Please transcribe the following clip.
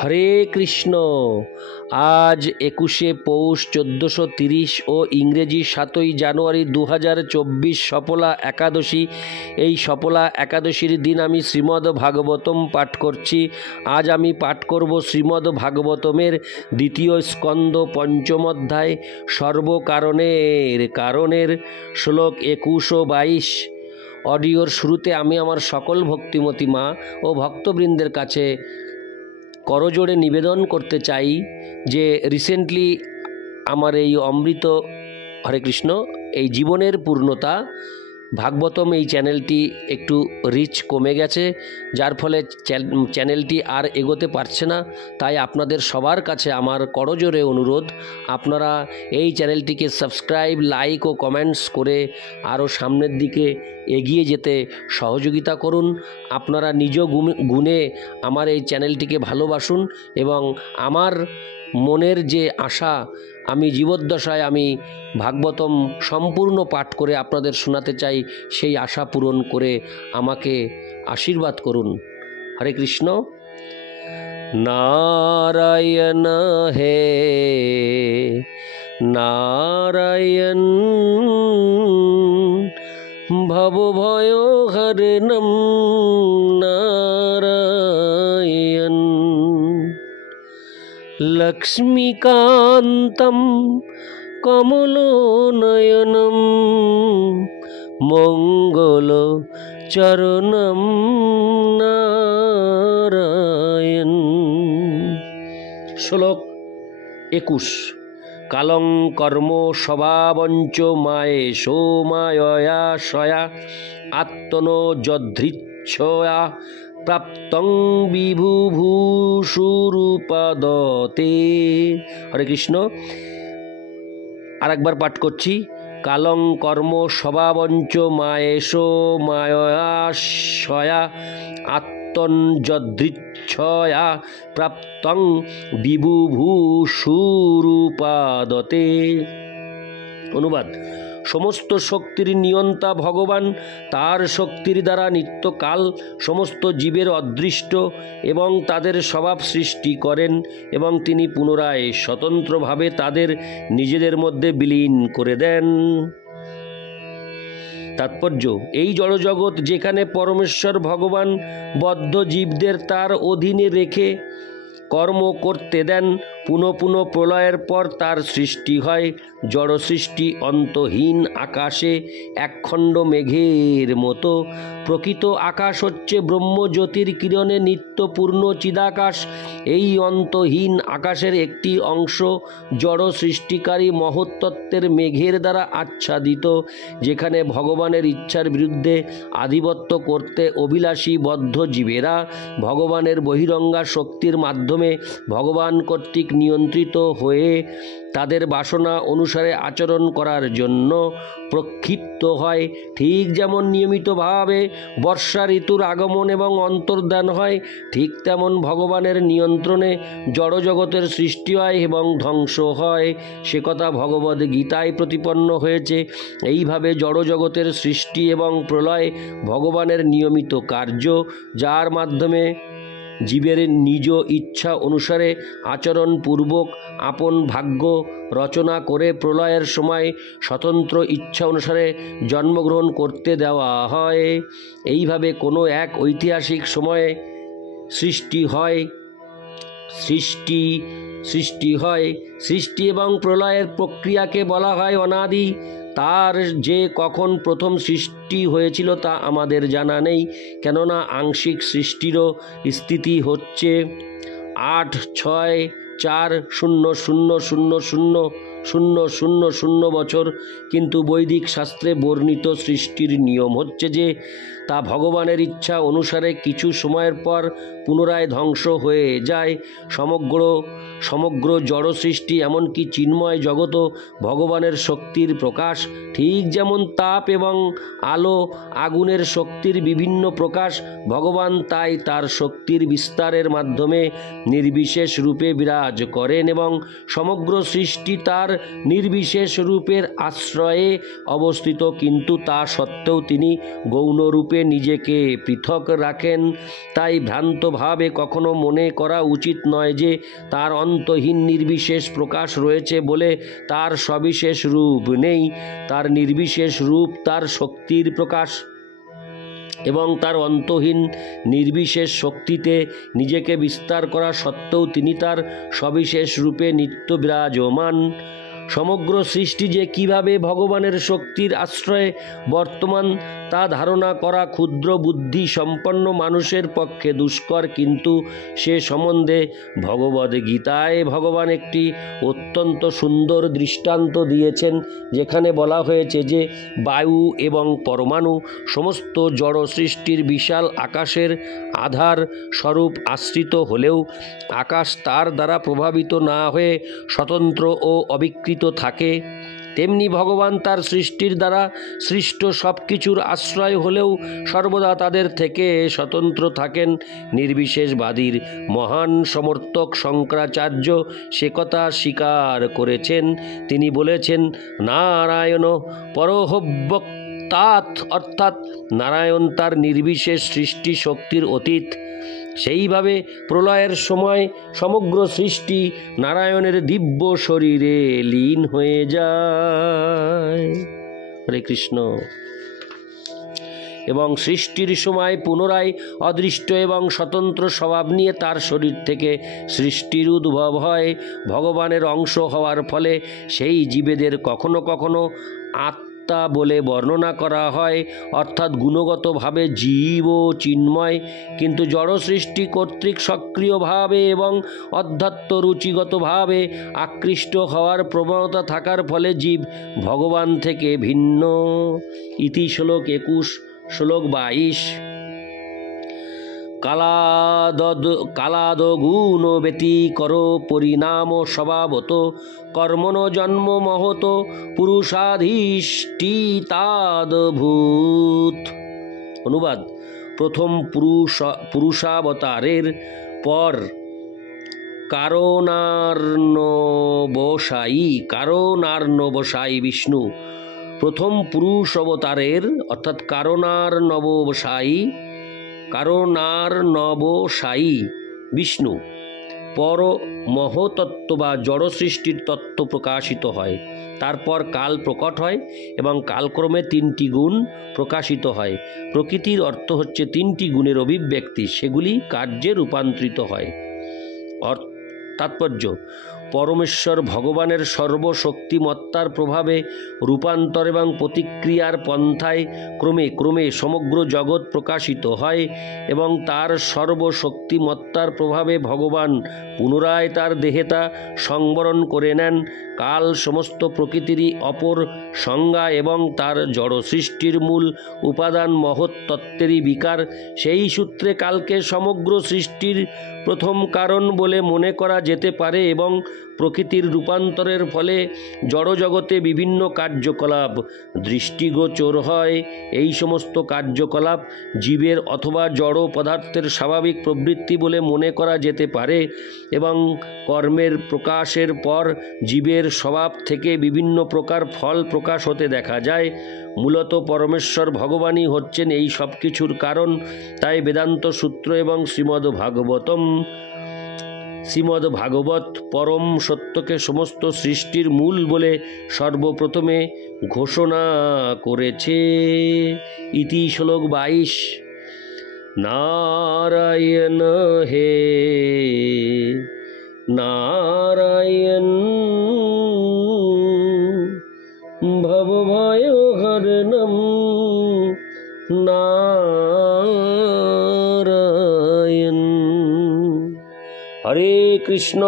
হরে কৃষ্ণ। আজ 21শে পৌষ 1430 ও ইংরেজি 7ই জানুয়ারি 2024 সফলা একাদশী। এই সফলা একাদশীর দিন আমি শ্রীমদ্ ভাগবতম পাঠ করছি। আজ আমি পাঠ করব শ্রীমদ্ ভাগবতমের দ্বিতীয় স্কন্দ পঞ্চম অধ্যায় সর্বকারণের শ্লোক 21 ও 22। অডিওর শুরুতে আমি আমার সকল ভক্তিমতী মা ও ভক্তবৃন্দের কাছে করজোড়ে নিবেদন করতে চাই যে রিসেন্টলি আমার এই অমৃত হরে কৃষ্ণ এই জীবনের পূর্ণতা ভাগবতম এই চ্যানেলটি একটু রিচ কমে গেছে, যার ফলে চ্যানেলটি আর এগোতে পারছে না। তাই আপনাদের সবার কাছে আমার করজোড়ে অনুরোধ, আপনারা এই চ্যানেলটিকে সাবস্ক্রাইব, লাইক ও কমেন্টস করে আরও সামনের দিকে এগিয়ে যেতে সহযোগিতা করুন। আপনারা নিজ গুণে আমার এই চ্যানেলটিকে ভালোবাসুন এবং আমার মনের যে আশা, আমি জীবদ্দশায় আমি ভাগবতম সম্পূর্ণ পাঠ করে আপনাদের শোনাতে চাই, সেই আশা পূরণ করে আমাকে আশীর্বাদ করুন। হরে কৃষ্ণ। নারায়ণ হে নারায়ণ ভবভয় হরণম নারায়ণ লক্ষ্মীকান্তম কমলনয়নম মঙ্গল চরণম নারায়ণ। শ্লোক 21। কালং কর্ম স্বভাবঞ্চ মায়েশো মায়য়া সয়া আত্মনো যদৃচ্ছয়া প্রাপ্তং বিভুভূষুরূপদতে। হরে কৃষ্ণ। আরেকবার পাঠ করছি। কালং কর্ম স্বভাবঞ্চ মায়েশো মায়য়া সয়া আত্মনযদৃচ্ছয়া প্রাপ্তং বিভুভূষুরূপদতে। অনুবাদ: সমস্ত শক্তির নিয়ন্তা ভগবান, তার শক্তির দ্বারা নিত্যকাল সমস্ত জীবের অদৃষ্ট এবং তাদের স্বভাব সৃষ্টি করেন এবং তিনি পুনরায় স্বতন্ত্রভাবে তাদের নিজেদের মধ্যে বিলীন করে দেন। তাৎপর্য: এই জড়জগৎ যেখানে পরমেশ্বর ভগবান বদ্ধ জীবদের তার অধীনে রেখে কর্ম করতে দেন, পুনঃ পুনঃ প্রলয়ের পর তার সৃষ্টি হয়। জড় সৃষ্টি অন্তহীন আকাশে একখণ্ড মেঘের মতো। প্রকৃত আকাশ হচ্ছে ব্রহ্মজ্যোতির কিরণে নিত্যপূর্ণ চিদাকাশ। এই অন্তহীন আকাশের একটি অংশ জড় সৃষ্টিকারী মহত্তত্ত্বের মেঘের দ্বারা আচ্ছাদিত, যেখানে ভগবানের ইচ্ছার বিরুদ্ধে আধিপত্য করতে অভিলাষী বদ্ধ জীবেরা ভগবানের বহিরঙ্গা শক্তির মাধ্যমে ভগবান কর্তৃক নিয়ন্ত্রিত হয়ে তাদের বাসনা অনুসারে আচরণ করার জন্য প্রক্ষিপ্ত হয়। ঠিক যেমন নিয়মিতভাবে বর্ষা ঋতুর আগমন এবং অন্তর্ধান হয়, ঠিক তেমন ভগবানের নিয়ন্ত্রণে জড়জগতের সৃষ্টি হয় এবং ধ্বংস হয়। সে কথা ভগবদ্ গীতায় প্রতিপন্ন হয়েছে। এইভাবে জড়জগতের সৃষ্টি এবং প্রলয় ভগবানের নিয়মিত কার্য, যার মাধ্যমে জীবের নিজ ইচ্ছা অনুসারে আচরণপূর্বক আপন ভাগ্য রচনা করে প্রলয়ের সময় স্বতন্ত্র ইচ্ছা অনুসারে জন্মগ্রহণ করতে দেওয়া হয়। এইভাবে কোনো এক ঐতিহাসিক সময়ে সৃষ্টি এবং প্রলয়ের প্রক্রিয়াকে বলা হয় অনাদি। তার যে কখন প্রথম সৃষ্টি হয়েছিল তা আমাদের জানা নেই, কেননা আংশিক সৃষ্টিরও স্থিতি হচ্ছে 8,6,4,0,0,0,0,0,0 বছর। কিন্তু বৈদিক শাস্ত্রে বর্ণিত সৃষ্টির নিয়ম হচ্ছে যে তা ভগবানের ইচ্ছা অনুসারে কিছু সময়ের পর পুনরায় ধ্বংস হয়ে যায়। সমগ্র জড় সৃষ্টি এমনকি চিন্ময় জগৎও ভগবানের শক্তির প্রকাশ। ঠিক যেমন তাপ এবং আলো আগুনের শক্তির বিভিন্ন প্রকাশ, ভগবান তাই তার শক্তির বিস্তারের মাধ্যমে নির্বিশেষ রূপে বিরাজ করেন এবং সমগ্র সৃষ্টি তার নির্বিশেষ রূপের আশ্রয়ে অবস্থিত, কিন্তু তা সত্ত্বেও তিনি গৌণরূপে নিজেকে পৃথক রাখেন। তাই ভ্রান্তভাবে কখনো মনে করা উচিত নয় যে তার অন্তহীন নির্বিশেষ প্রকাশ রয়েছে বলে তার সবিশেষ রূপ নেই। তার নির্বিশেষ রূপ তার শক্তির প্রকাশ, এবং তার অন্তহীন নির্বিশেষ শক্তিতে নিজেকে বিস্তার করা সত্ত্বেও তিনি তার সবিশেষ রূপে নিত্য বিরাজমান। সমগ্র সৃষ্টি যে কিভাবে ভগবানের শক্তির আশ্রয়ে বর্তমান তা ধারণা করা ক্ষুদ্র বুদ্ধি সম্পন্ন মানুষের পক্ষে দুষ্কর, কিন্তু সে সম্বন্ধে ভগবদ্গীতায় ভগবান একটি অত্যন্ত সুন্দর দৃষ্টান্ত দিয়েছেন, যেখানে বলা হয়েছে যে বায়ু এবং পরমাণু সমস্ত জড় সৃষ্টির বিশাল আকাশের আধার স্বরূপ আশ্রিত হলেও আকাশ তার দ্বারা প্রভাবিত না হয়ে স্বতন্ত্র ও অবিকৃত থাকে। তেমনি ভগবান তার সৃষ্টির দ্বারা সৃষ্ট সব কিছুর আশ্রয় হলেও সর্বদা তাদের থেকে স্বতন্ত্র থাকেন। নির্বিশেষবাদীর মহান সমর্থক শঙ্করাচার্য সে কথা স্বীকার করেছেন। তিনি বলেছেন, নারায়ণ পরহ্যক্তাৎ, অর্থাৎ নারায়ণ তার নির্বিশেষ সৃষ্টি শক্তির অতীত। সেইভাবে প্রলয়ের সময় সমগ্র সৃষ্টি নারায়ণের দিব্য শরীরে লীন হয়ে যায়। হরে কৃষ্ণ। এবং সৃষ্টির সময় পুনরায় অদৃষ্ট এবং স্বতন্ত্র স্বভাব নিয়ে তার শরীর থেকে সৃষ্টির উদ্ভব হয়। ভগবানের অংশ হওয়ার ফলে সেই জীবেদের কখনো কখনো আত্মা বলে বর্ণনা করা হয়, অর্থাৎ গুণগতভাবে জীব ও চিন্ময়, কিন্তু জড় সৃষ্টি কর্তৃক সক্রিয়ভাবে এবং অধ্যাত্ম রুচিগতভাবে আকৃষ্ট হওয়ার প্রবণতা থাকার ফলে জীব ভগবান থেকে ভিন্ন। ইতি শ্লোক 21। শ্লোক 22। কালাদ গুণ ব্যতিকর পরিণাম স্বভাবত কর্মণ জন্ম মহত পুরুষাধিষ্ঠিতাদ্ভূত। অনুবাদ: প্রথম পুরুষাবতারের পর কারণার্ণবসায়ী বিষ্ণু। প্রথম পুরুষ অবতারের অর্থাৎ কারণার্ণবসায়ী বিষ্ণু পর মহতত্ত্ব বা জড় সৃষ্টির তত্ত্ব প্রকাশিত হয়। তারপর কাল প্রকট হয় এবং কালক্রমে 3টি গুণ প্রকাশিত হয়। প্রকৃতির অর্থ হচ্ছে 3টি গুণের অভিব্যক্তি, সেগুলি কার্যে রূপান্তরিত হয়। তাৎপর্য: পরমেশ্বর ভগবানের সর্বশক্তিমত্তার প্রভাবে রূপান্তর এবং প্রতিক্রিয়ার পন্থায় ক্রমে ক্রমে সমগ্র জগৎ প্রকাশিত হয়, এবং তার সর্বশক্তিমত্তার প্রভাবে ভগবান পুনরায় তার দেহে তা সংবরণ করে নেন। কাল সমস্ত প্রকৃতিরই অপর সংজ্ঞা এবং তার জড় সৃষ্টির মূল উপাদান মহৎ তত্ত্বেরই বিকার। সেই সূত্রে কালকে সমগ্র সৃষ্টির প্রথম কারণ বলে মনে করা যেতে পারে, এবং প্রকৃতির রূপান্তরের ফলে জড়জগতে বিভিন্ন কার্যকলাপ দৃষ্টিগোচর হয়। এই সমস্ত কার্যকলাপ জীবের অথবা জড় পদার্থের স্বাভাবিক প্রবৃত্তি বলে মনে করা যেতে পারে, এবং কর্মের প্রকাশের পর জীবের স্বভাব থেকে বিভিন্ন প্রকার ফল প্রকাশ হতে দেখা যায়। মূলত পরমেশ্বর ভগবানই হচ্ছেন এই সব কিছুর কারণ। তাই বেদান্ত সূত্র এবং শ্রীমদ্ ভাগবত পরম সত্যকে সমস্ত সৃষ্টির মূল বলে সর্বপ্রথমে ঘোষণা করেছে। ইতি শ্লোক 22। নারায়ণ হে নারায়ণ ভবভয়হরণম নারায়ণ। হরে কৃষ্ণ।